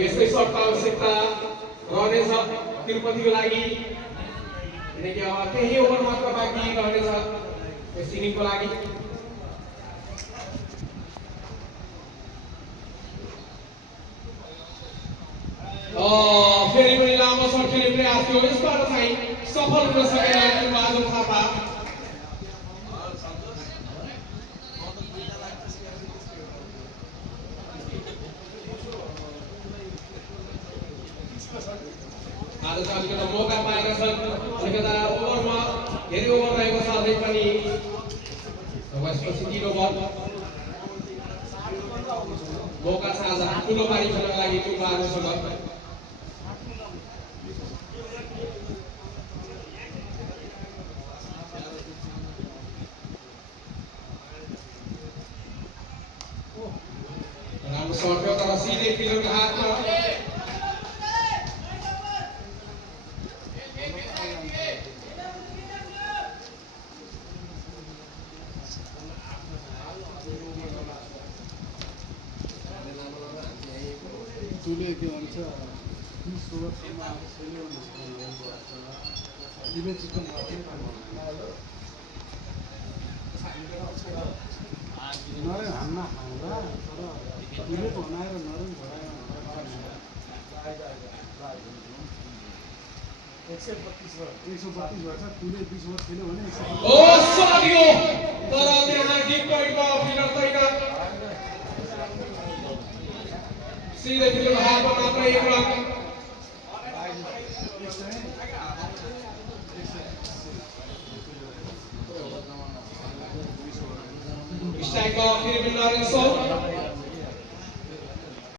यस्तै सर्टको आवश्यकता रहनेछ तिरुपतिको लागि किनकि अब केही ओभर मात्र बाँकी रहनेछ यस इनिङको लागि फेरि पनि लामो सर्ट खेल्ने प्रयास थियो यसबाट चाहिँ सफल हुन सकेन बहादुर थापा आज चाहिँ अलिकति मौका पाएका छन् अलिकता ओभरमा धेरै ओभर रहेको छ अझै पनि यसपछि 3 ओभर मौका छ आज ठुलो पारी खेल्नका लागि टुप्पाहरूसँग राम्रो सर्ट थियो तर सिधै फिल्डरको हातमा तुले के भन्छ 30 ओभरसम्म अब खेल्यो भने चिकन नरे हान्न खाउँदा तर तुले बनाएर नरे भराएर 132 भएछ तुले 20 ओभर खेल्यो भने 132 ओ सडियो तर त्यहाँ डिप पोइन्टमा फिल्डर तैनात सीधे फिल्डर हातमा मात्र एक रन